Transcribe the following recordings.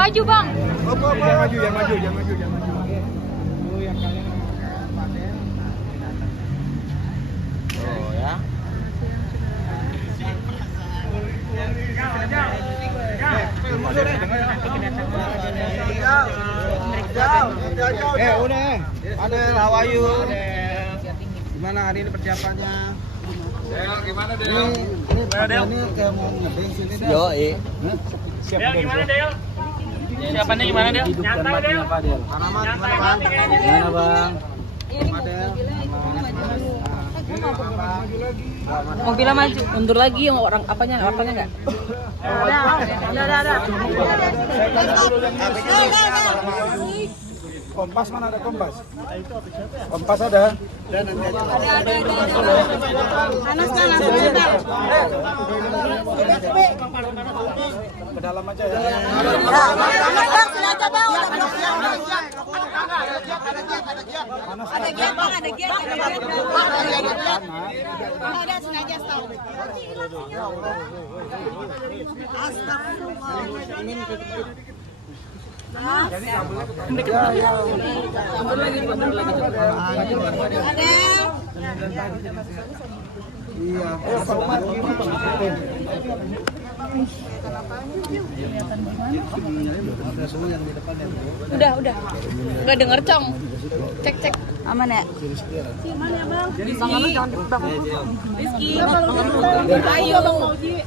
maju bang. Jangan maju, jangan maju, jangan maju, jangan maju. Oh ya. Udah. Adel, how are you? Gimana hari ini persiapannya? Gimana Del? Ini kayak mau ngedeng sini Del. Yo, Siap gimana Del? Siapannya gimana Del? Nyantai Del. Tanaman gimana Bang? Gimana Bang? Adel. Mobilnya maju, mundur lagi yang orang apanya enggak? Ada. Kompas mana ada kompas? Kompas ada. Dan nanti aja. Ke dalam aja ya. Udah. Enggak denger, Cong. Cek. Aman ya? Aman ya, Bang? Rizky. Rizky. Ayo, Bang Mauji.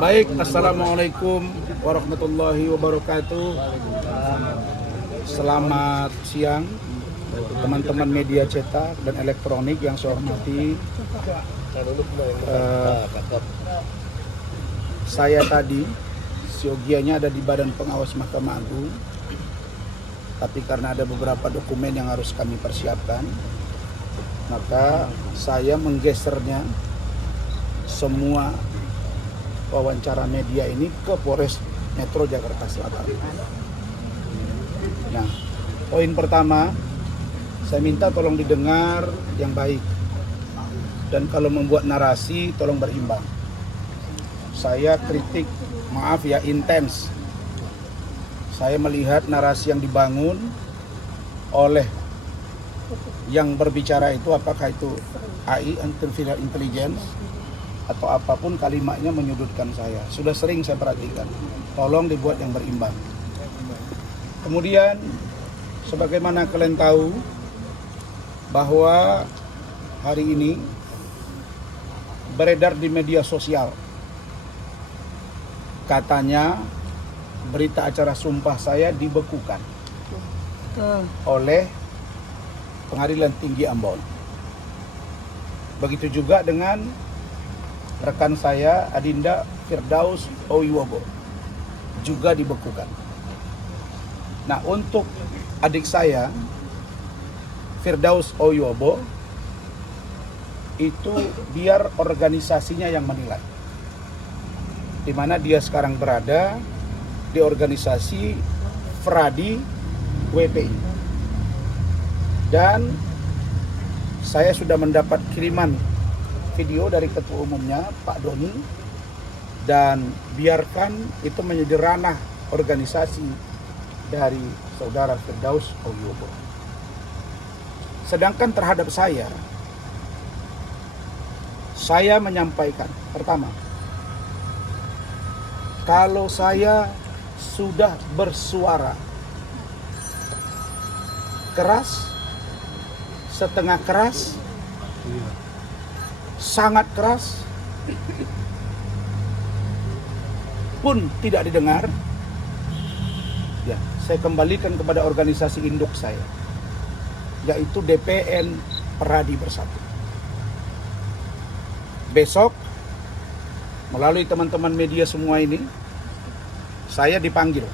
Baik, assalamualaikum warahmatullahi wabarakatuh. Selamat siang teman-teman media cetak dan elektronik yang saya hormati. Saya tadi siogianya ada di Badan Pengawas Mahkamah Agung, tapi karena ada beberapa dokumen yang harus kami persiapkan, maka saya menggesernya semua wawancara media ini ke Polres Metro Jakarta Selatan. Nah, poin pertama, saya minta tolong didengar yang baik. Dan kalau membuat narasi, tolong berimbang. Saya kritik, maaf ya, intens. Saya melihat narasi yang dibangun oleh yang berbicara itu, apakah itu AI, artificial intelligence, atau apapun kalimatnya menyudutkan saya. Sudah sering saya perhatikan. Tolong dibuat yang berimbang. Kemudian, sebagaimana kalian tahu, bahwa hari ini beredar di media sosial, katanya berita acara sumpah saya dibekukan oleh Pengadilan Tinggi Ambon. Begitu juga dengan rekan saya Adinda Firdaus Owiwobo juga dibekukan. Nah, untuk adik saya Firdaus Owiwobo itu biar organisasinya yang menilai, di mana dia sekarang berada di organisasi Fradi WPI. Dan saya sudah mendapat kiriman video dari ketua umumnya Pak Doni, dan biarkan itu menjadi ranah organisasi dari saudara Firdaus Owiwobo. Sedangkan terhadap saya menyampaikan, pertama, kalau saya sudah bersuara keras, setengah keras, sangat keras, pun tidak didengar, ya, saya kembalikan kepada organisasi induk saya, yaitu DPN Peradi Bersatu. Besok, melalui teman-teman media semua ini, saya dipanggil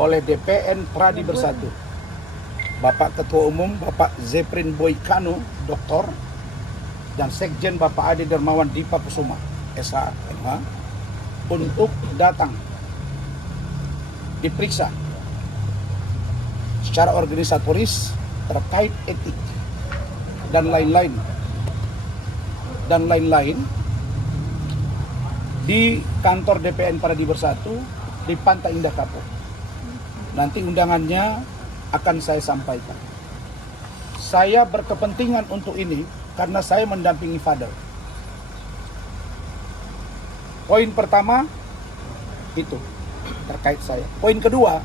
oleh DPN Peradi Bersatu, Bapak Ketua Umum Bapak Zeprin Boykano, Doktor, dan Sekjen Bapak Ade Dermawan Dipa Kusuma, SH, MH, untuk datang diperiksa secara organisatoris terkait etik dan lain-lain di kantor DPN Pradi Bersatu di Pantai Indah Kapuk. Nanti undangannya akan saya sampaikan. Saya berkepentingan untuk ini karena saya mendampingi Fadel. Poin pertama itu terkait saya. Poin kedua,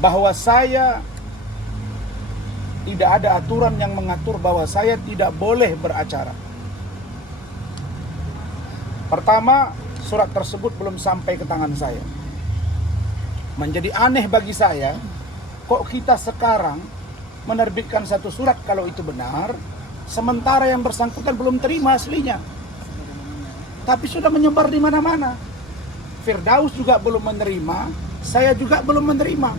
bahwa saya tidak ada aturan yang mengatur bahwa saya tidak boleh beracara. Pertama, surat tersebut belum sampai ke tangan saya. Menjadi aneh bagi saya, kok kita sekarang menerbitkan satu surat kalau itu benar, sementara yang bersangkutan belum terima aslinya. Tapi sudah menyebar di mana-mana. Firdaus juga belum menerima, saya juga belum menerima.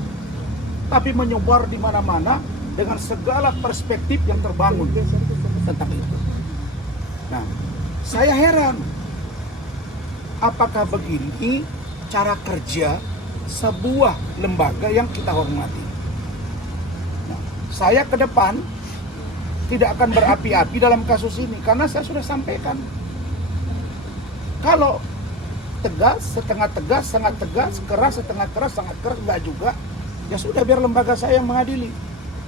Tapi menyebar di mana-mana dengan segala perspektif yang terbangun tentang itu. Nah, saya heran. Apakah begini cara kerja sebuah lembaga yang kita hormati? Nah, saya ke depan tidak akan berapi-api dalam kasus ini karena saya sudah sampaikan. Kalau tegas, setengah tegas, sangat tegas, keras, setengah keras, sangat keras, enggak juga. Ya sudah, biar lembaga saya yang mengadili,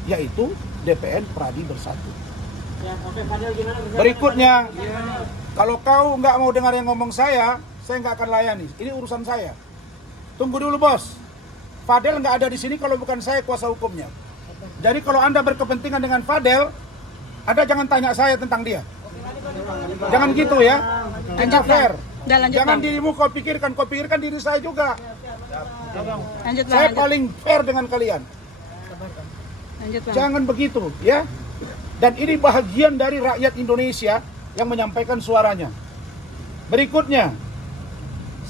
yaitu DPN Pradi Bersatu. Berikutnya, kalau kau nggak mau dengar yang ngomong saya nggak akan layani. Ini urusan saya. Tunggu dulu bos. Fadel nggak ada di sini kalau bukan saya kuasa hukumnya. Jadi kalau Anda berkepentingan dengan Fadel, Anda jangan tanya saya tentang dia. Jangan gitu ya. Tidak fair. Jangan dirimu kau pikirkan diri saya juga. Saya paling fair dengan kalian. Jangan begitu ya. Dan ini bahagian dari rakyat Indonesia yang menyampaikan suaranya. Berikutnya,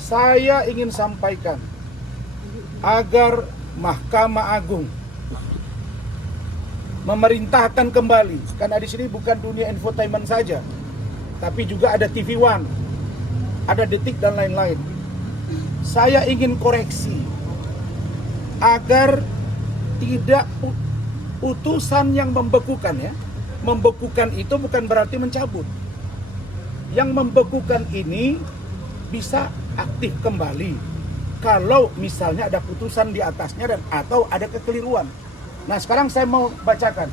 saya ingin sampaikan agar Mahkamah Agung memerintahkan kembali, karena di sini bukan dunia infotainment saja, tapi juga ada TV One, ada Detik dan lain-lain. Saya ingin koreksi agar tidak putusan yang membekukan ya. Membekukan itu bukan berarti mencabut. Yang membekukan ini bisa aktif kembali kalau misalnya ada putusan di atasnya dan atau ada kekeliruan. Nah, sekarang saya mau bacakan.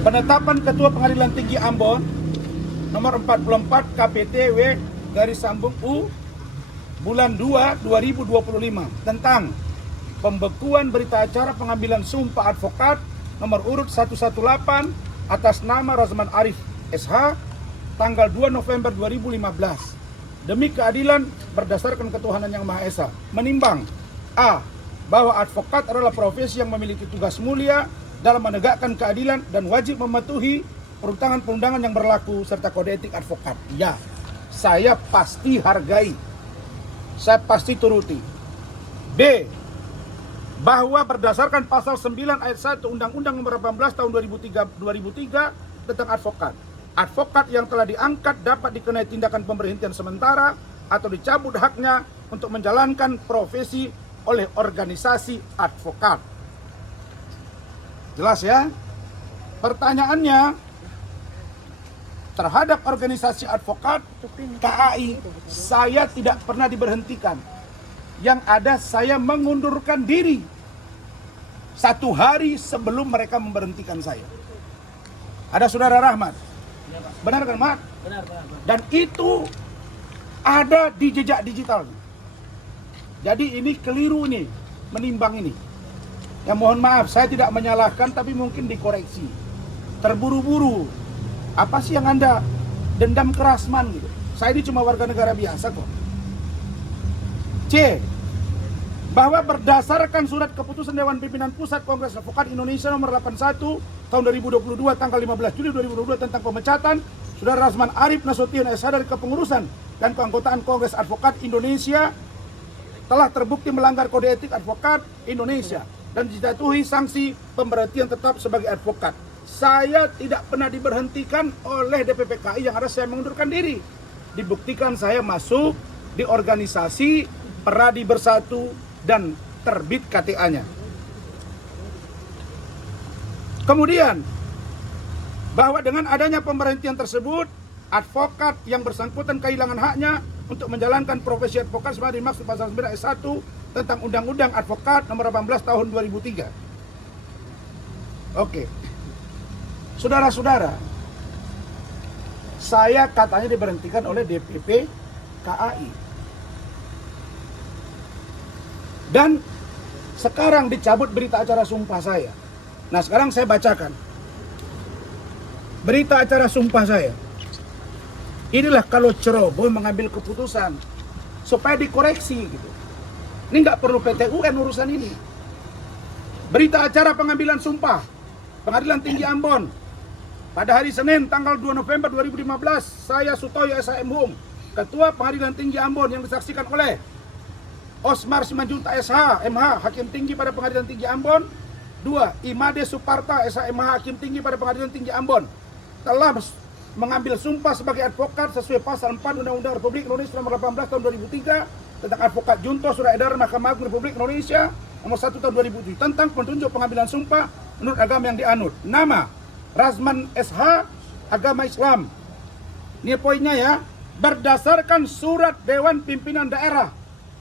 Penetapan Ketua Pengadilan Tinggi Ambon nomor 44 KPTW garis sambung U bulan 2 2025 tentang pembekuan berita acara pengambilan sumpah advokat nomor urut 118 atas nama Razman Arif SH tanggal 2 November 2015 demi keadilan berdasarkan ketuhanan yang Maha Esa, menimbang A. bahwa advokat adalah profesi yang memiliki tugas mulia dalam menegakkan keadilan dan wajib mematuhi perundangan-perundangan yang berlaku serta kode etik advokat. Ya, saya pasti hargai, saya pasti turuti. B. bahwa berdasarkan pasal 9 ayat 1 Undang-Undang Nomor 18 Tahun 2003 tentang advokat, advokat yang telah diangkat dapat dikenai tindakan pemberhentian sementara atau dicabut haknya untuk menjalankan profesi oleh organisasi advokat. Jelas ya? Pertanyaannya, terhadap organisasi advokat KAI, saya tidak pernah diberhentikan. Yang ada saya mengundurkan diri 1 hari sebelum mereka memberhentikan saya. Ada Saudara Rahmat? Benar kan, Mat? Benar. Dan itu ada di jejak digital. Jadi ini keliru nih, menimbang ini. Ya mohon maaf, saya tidak menyalahkan tapi mungkin dikoreksi. Terburu-buru. Apa sih yang Anda dendam ke Rasman gitu? Saya ini cuma warga negara biasa kok. C. Bahwa berdasarkan surat keputusan Dewan Pimpinan Pusat Kongres Advokat Indonesia nomor 81 tahun 2022 tanggal 15 Juli 2022 tentang pemecatan Saudara Razman Arif Nasution SH dari kepengurusan dan keanggotaan Kongres Advokat Indonesia telah terbukti melanggar kode etik advokat Indonesia dan dijatuhi sanksi pemberhentian tetap sebagai advokat. Saya tidak pernah diberhentikan oleh DPPKI, yang ada saya mengundurkan diri. Dibuktikan saya masuk di organisasi Peradi Bersatu dan terbit KTA-nya. Kemudian, bahwa dengan adanya pemberhentian tersebut, advokat yang bersangkutan kehilangan haknya untuk menjalankan profesi advokat sebagaimana dimaksud pasal 9 ayat 1 tentang Undang-Undang Advokat nomor 18 tahun 2003. Oke. Saudara-saudara, saya katanya diberhentikan oleh DPP KAI. Dan sekarang dicabut berita acara sumpah saya. Nah, sekarang saya bacakan berita acara sumpah saya. Inilah kalau ceroboh mengambil keputusan supaya dikoreksi gitu. Ini nggak perlu PT UN urusan ini. Berita acara pengambilan sumpah Pengadilan Tinggi Ambon pada hari Senin tanggal 2 November 2015, saya Sutoyo SHM Hum, Ketua Pengadilan Tinggi Ambon yang disaksikan oleh Osmar Simanjuntak SH, MH, Hakim Tinggi pada Pengadilan Tinggi Ambon. 2. Imade Suparta, SHMH, Hakim Tinggi pada Pengadilan Tinggi Ambon, telah mengambil sumpah sebagai advokat sesuai pasal 4 Undang-Undang Republik Indonesia nomor 18 tahun 2003 tentang advokat junto Surat Edaran Mahkamah Agung Republik Indonesia nomor 1 tahun 2007 tentang petunjuk pengambilan sumpah menurut agama yang dianut. Nama Razman SH, agama Islam. Ini poinnya ya. Berdasarkan surat Dewan Pimpinan Daerah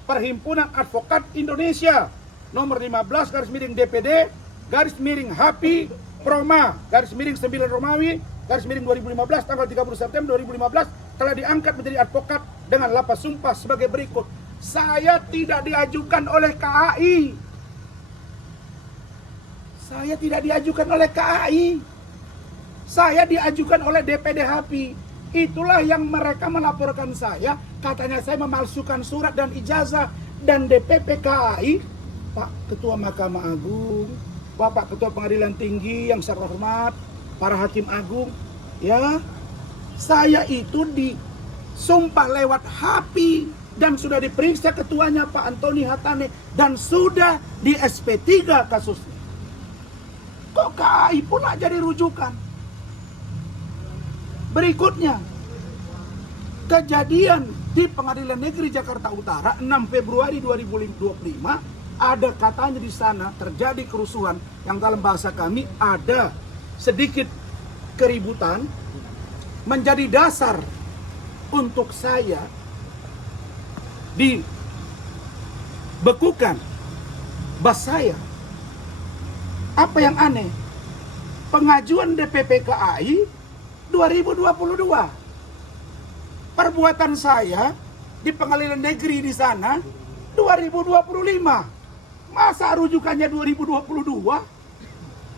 Perhimpunan Advokat Indonesia nomor 15 garis miring DPD garis miring HAPI Proma garis miring 9 Romawi garis miring 2015 tanggal 30 September 2015 telah diangkat menjadi advokat dengan lapas sumpah sebagai berikut. Saya tidak diajukan oleh KAI. Saya tidak diajukan oleh KAI. Saya diajukan oleh DPD HAPI. Itulah yang mereka melaporkan saya. Katanya saya memalsukan surat dan ijazah. Dan DPP KAI, Pak Ketua Mahkamah Agung, Bapak Ketua Pengadilan Tinggi yang saya hormat, para Hakim Agung, ya, saya itu disumpah lewat HAPI dan sudah diperiksa ketuanya Pak Antoni Hatane dan sudah di SP3 kasusnya. Kok KAI pula jadi rujukan? Berikutnya, kejadian di Pengadilan Negeri Jakarta Utara 6 Februari 2025 ada katanya di sana terjadi kerusuhan yang dalam bahasa kami ada sedikit keributan menjadi dasar untuk saya dibekukan bas saya. Apa yang aneh? Pengajuan DPP KAI 2022. Perbuatan saya di pengadilan negeri di sana 2025. Masa rujukannya 2022?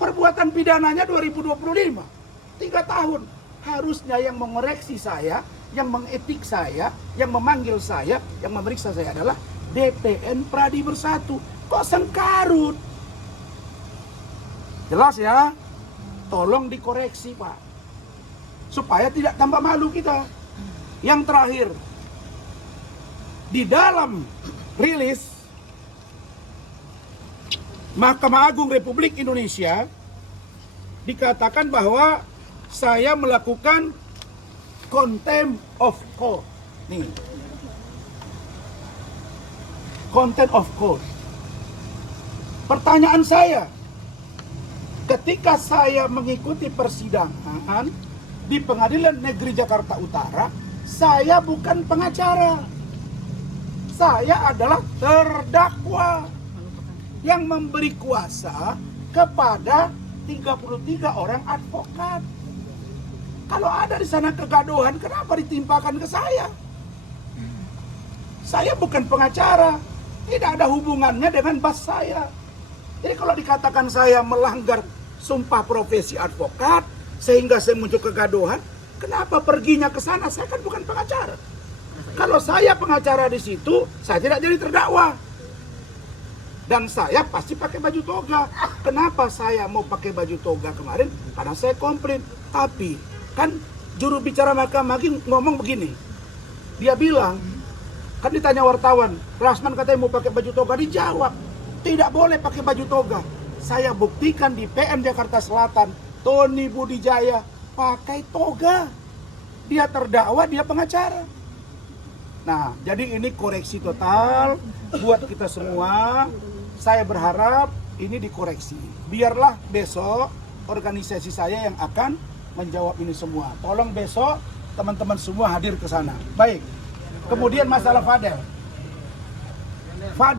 Perbuatan pidananya 2025. 3 tahun. Harusnya yang mengoreksi saya, yang mengetik saya, yang memanggil saya, yang memeriksa saya adalah DPN Pradi Bersatu. Kok sengkarut? Jelas ya? Tolong dikoreksi, Pak. Supaya tidak tambah malu kita. Yang terakhir, di dalam rilis Mahkamah Agung Republik Indonesia dikatakan bahwa saya melakukan contempt of court. Nih. Contempt of court. Pertanyaan saya, ketika saya mengikuti persidangan di Pengadilan Negeri Jakarta Utara, saya bukan pengacara. Saya adalah terdakwa yang memberi kuasa kepada 33 orang advokat. Kalau ada di sana kegaduhan, kenapa ditimpakan ke saya? Saya bukan pengacara, tidak ada hubungannya dengan bas saya. Jadi kalau dikatakan saya melanggar sumpah profesi advokat sehingga saya muncul kegaduhan, kenapa perginya ke sana? Saya kan bukan pengacara. Kalau saya pengacara di situ, saya tidak jadi terdakwa. Dan saya pasti pakai baju toga. Kenapa saya mau pakai baju toga kemarin? Karena saya komplain. Tapi kan juru bicara Mahkamah Agung ngomong begini. Dia bilang, kan ditanya wartawan, Rasman katanya mau pakai baju toga, dijawab, tidak boleh pakai baju toga. Saya buktikan di PN Jakarta Selatan, Tony Budijaya pakai toga. Dia terdakwa, dia pengacara. Nah, jadi ini koreksi total buat kita semua. Saya berharap ini dikoreksi. Biarlah besok organisasi saya yang akan menjawab ini semua. Tolong besok teman-teman semua hadir ke sana. Baik. Kemudian masalah Fadel.